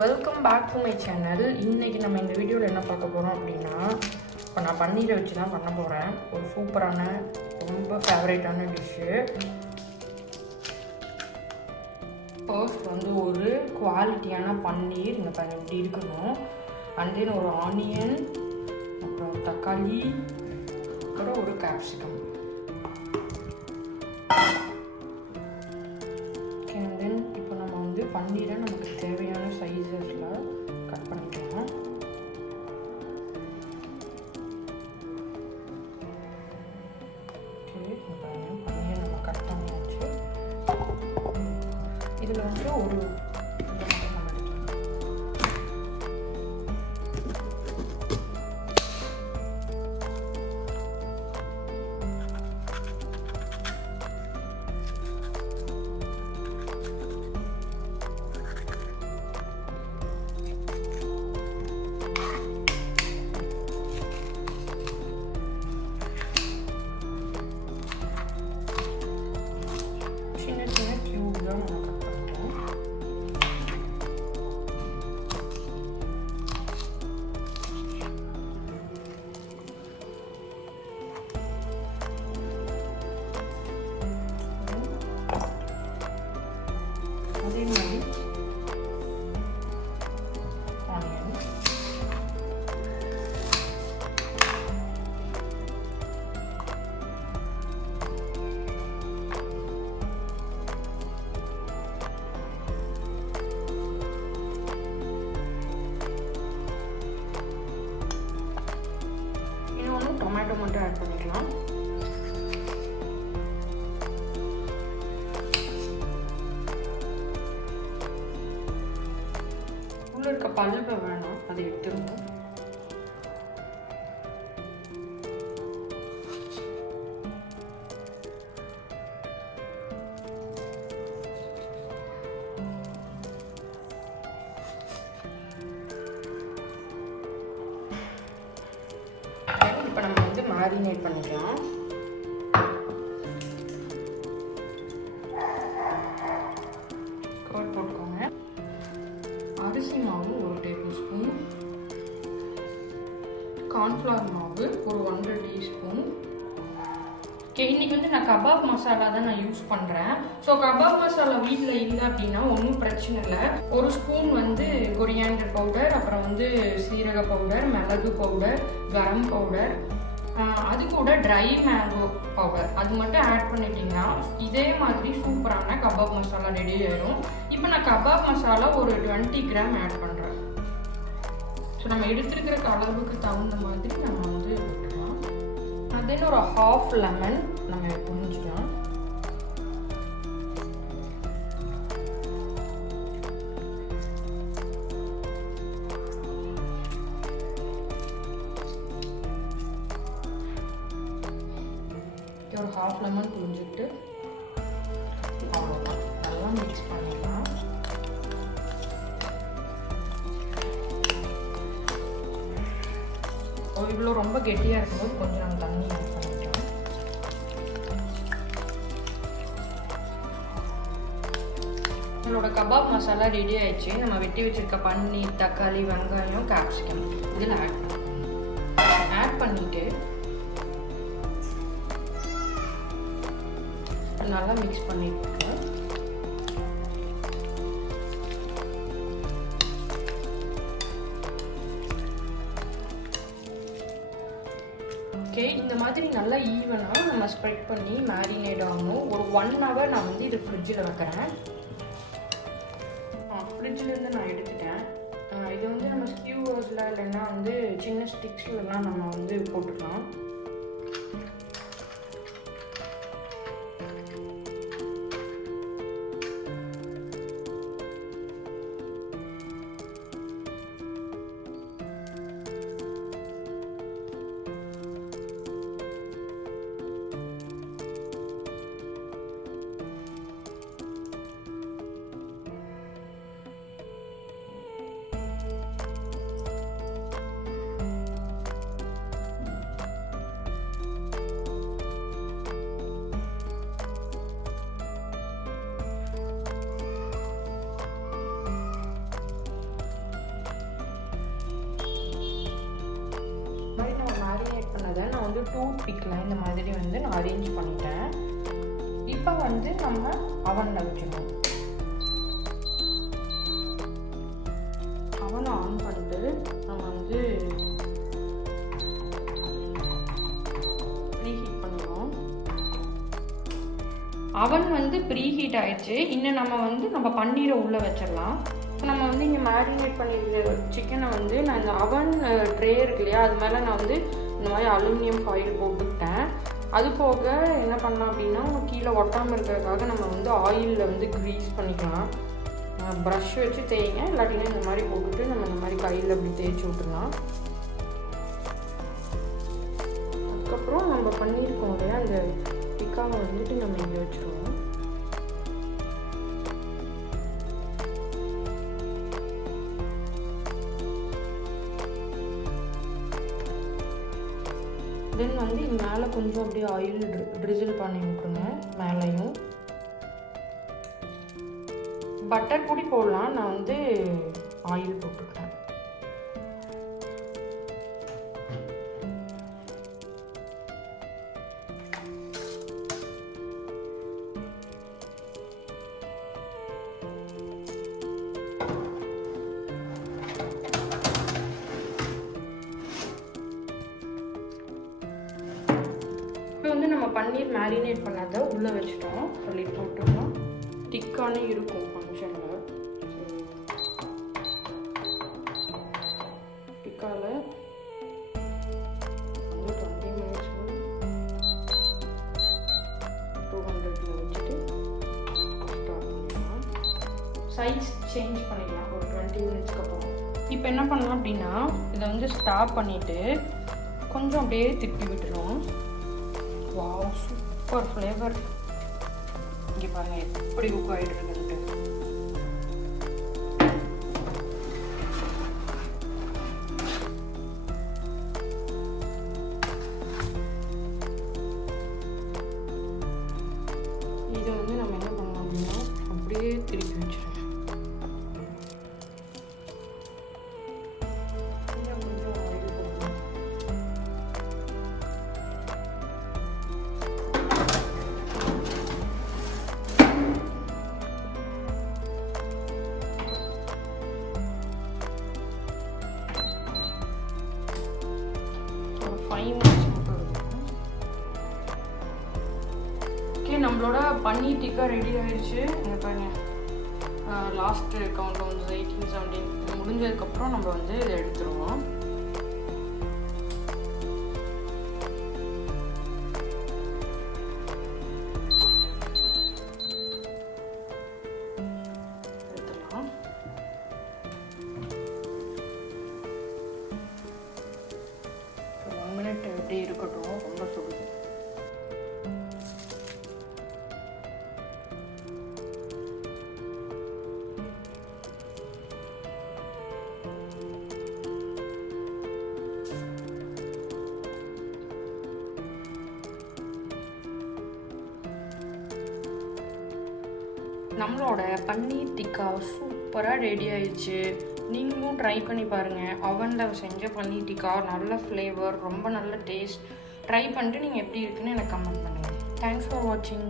Welcome back to my channel. இன்றைக்கி நம்ம இந்த வீடியோவில் என்ன பார்க்க போகிறோம் அப்படின்னா, இப்போ நான் பன்னீரை வச்சு தான் பண்ண போகிறேன். ஒரு சூப்பரான ரொம்ப ஃபேவரேட்டான டிஷ்ஷு. ஃபர்ஸ்ட் வந்து ஒரு குவாலிட்டியான பன்னீர் இங்கே பாருங்க இப்படி இருக்கணும். அண்ட் தென் ஒரு ஆனியன், அப்புறம் தக்காளி, அப்புறம் ஒரு கேப்சிகம். பன்னீரை நமக்கு தேவையான சைஸஸில் கட் பண்ணிக்கலாம். பன்னீரை நம்ம கட் பண்ணியாச்சு. இதில் வந்து ஒரு அதே மாதிரி ஆனியன், இன்னொன்று டொமேட்டோ மட்டும் ஆட் பண்ணிக்கலாம். இருக்க பல்பை வேணாம், அதை எடுத்துருங்க. இப்போ நம்ம வந்து மேரினேட் பண்ணிக்கலாம். கர்ட் போட்டுக்கோங்க. அரிசி மாவு 1 டேபிள் ஸ்பூன், கார்ன்ஃப்ளவர் மாவு ஒரு 1.5 டீஸ்பூன். இன்னைக்கு வந்து நான் கபாப் மசாலா தான் நான் யூஸ் பண்ணுறேன். ஸோ கபாப் மசாலா வீட்டில் இல்லை அப்படின்னா ஒன்றும் பிரச்சனை இல்லை. 1 ஸ்பூன் வந்து கொரியாண்டர் பவுடர், அப்புறம் வந்து சீரக பவுடர், மிளகு பவுடர், கரம் பவுடர், அது கூட ட்ரை மேங்கோ பவுடர், அது மட்டும் ஆட் பண்ணிட்டீங்கன்னா இதே மாதிரி சூப்பரான கபாப் மசாலா ரெடி ஆயிடும். இப்போ நான் கபாப் மசாலா ஒரு 20 கிராம் ஆட் பண்ணுறேன். ஸோ நம்ம எடுத்துருக்கிற அளவுக்கு தகுந்த மாதிரி நம்ம வந்து போட்டுக்கலாம். அதே ஒரு 1/2 லெமன் நம்ம புரிஞ்சுக்கலாம். ஒரு 1/2 லெமன் புரிஞ்சுட்டு அவ்வளோதான், நல்லா மிக்ஸ் பண்ணிடலாம். இவ்வளோ ரொம்ப கெட்டியாக இருக்கும்போது கொஞ்சம் நம்ம தண்ணி ஆட் பண்ணிக்கலாம். நம்மளோட கபாப் மசாலா ரெடி ஆயிடுச்சு. நம்ம வெட்டி வச்சிருக்க பன்னீர், தக்காளி, வெங்காயம், கேப்சிகம் இதில் ஆட் பண்ணிட்டு நல்லா மிக்ஸ் பண்ணிட்டு இந்த மாதிரி நல்லா ஈவனாக நம்ம ஸ்ப்ரெட் பண்ணி மேரினேட் ஆகணும். ஒரு 1 ஹவர் நான் வந்து இது ஃப்ரிட்ஜில் வைக்கிறேன். ஃப்ரிட்ஜிலேருந்து நான் எடுத்துட்டேன். இது வந்து நம்ம ஸ்கியூவர்ஸில் இல்லைன்னா வந்து சின்ன ஸ்டிக்ஸ்லாம் நம்ம வந்து போட்டுக்கலாம். வந்து டூத் பிக்கில் இந்த மாதிரி வந்து நான் அரேஞ்ச் பண்ணிட்டேன். இப்போ வந்து நம்ம அவனில் வச்சுக்கணும். அவனை ஆன் பண்ணிட்டு நம்ம வந்து ப்ரீஹீட் பண்ணுவோம். அவன் வந்து ப்ரீஹீட் ஆயிடுச்சு. இன்னும் நம்ம பன்னீரை உள்ளே வச்சிடலாம். நம்ம வந்து இங்கே மேரினேட் பண்ணியிருக்கிற சிக்கனை வந்து நான் இந்த அவன் ட்ரே இருக்கு இல்லையா, அது மேலே நான் வந்து இந்த மாதிரி அலுமினியம் ஃபாயில் போட்டுக்கிட்டேன். அது போக என்ன பண்ணலாம் அப்படின்னா, கீழே ஒட்டாமல் இருக்கிறதுக்காக நம்ம வந்து ஆயிலில் வந்து க்ரீஸ் பண்ணிக்கலாம். ப்ரஷ் வச்சு தேய்ங்க, இல்லாட்டினா இந்த மாதிரி போட்டுட்டு நம்ம இந்த மாதிரி கையில் அப்படி தேய்ச்சி விட்டுலாம். அதுக்கப்புறம் நம்ம பண்ணியிருக்கோம் இல்லையா அந்த டிக்காவை வந்துட்டு நம்ம இங்கே வச்சுருவோம். தென் வந்து இது மேலே கொஞ்சம் அப்படியே ஆயில் ட்ரிசில் பண்ணி விட்டுருங்க. மேலேயும் பட்டர் பொடி போடலாம், நான் வந்து ஆயில் போட்டுக்கிறேன். வந்து நம்ம பன்னீர் மேரினேட் பண்ணதை உள்ளே வச்சுட்டோம். சொல்லி போட்டுருக்கோம். திக்கானே இருக்கும் ஃபங்க்ஷனில். டிக்காவில் வந்து 20 மினிட்ஸ் 200 வச்சுட்டு ஸ்டார்ட் பண்ணிடலாம். சைஸ் சேஞ்ச் பண்ணிக்கலாம் ஒரு 20 மினிட்ஸ்க்கு அப்புறம். இப்போ என்ன பண்ணலாம் அப்படின்னா, இதை வந்து ஸ்டாப் பண்ணிவிட்டு கொஞ்சம் அப்படியே திருப்பி விட்டுருவோம். Wow, super flavour. இங்கே பாருங்கள் எப்படி குக் ஆகிட்டு இருக்குன்ட்டு. இதை வந்து நம்ம என்ன பண்ணலாம் அப்படின்னா அப்படியே திருப்பி வச்சிருக்கோம். ஓகே, நம்மளோட பன்னீர் டிக்கா ரெடி ஆயிடுச்சு. இங்கே பாருங்க, லாஸ்ட் கவுண்ட் வந்து 18, 17 முடிஞ்சதுக்கப்புறம் நம்ம வந்து இதை எடுத்துருவோம். எடுத்துடலாம். ஒரு 1 மினிட் அப்படியே இருக்கட்டும், ரொம்ப சுடுது. நம்மளோட பன்னீர் டிக்கா சூப்பராக ரெடி ஆயிடுச்சு. நீங்களும் ட்ரை பண்ணி பாருங்கள். அவனில் செஞ்ச பன்னீர் டிக்கா நல்ல ஃப்ளேவர், ரொம்ப நல்ல டேஸ்ட். ட்ரை பண்ணிட்டு நீங்கள் எப்படி இருக்குன்னு எனக்கு கமெண்ட் பண்ணுங்கள். தேங்க்ஸ் ஃபார் வாட்சிங்.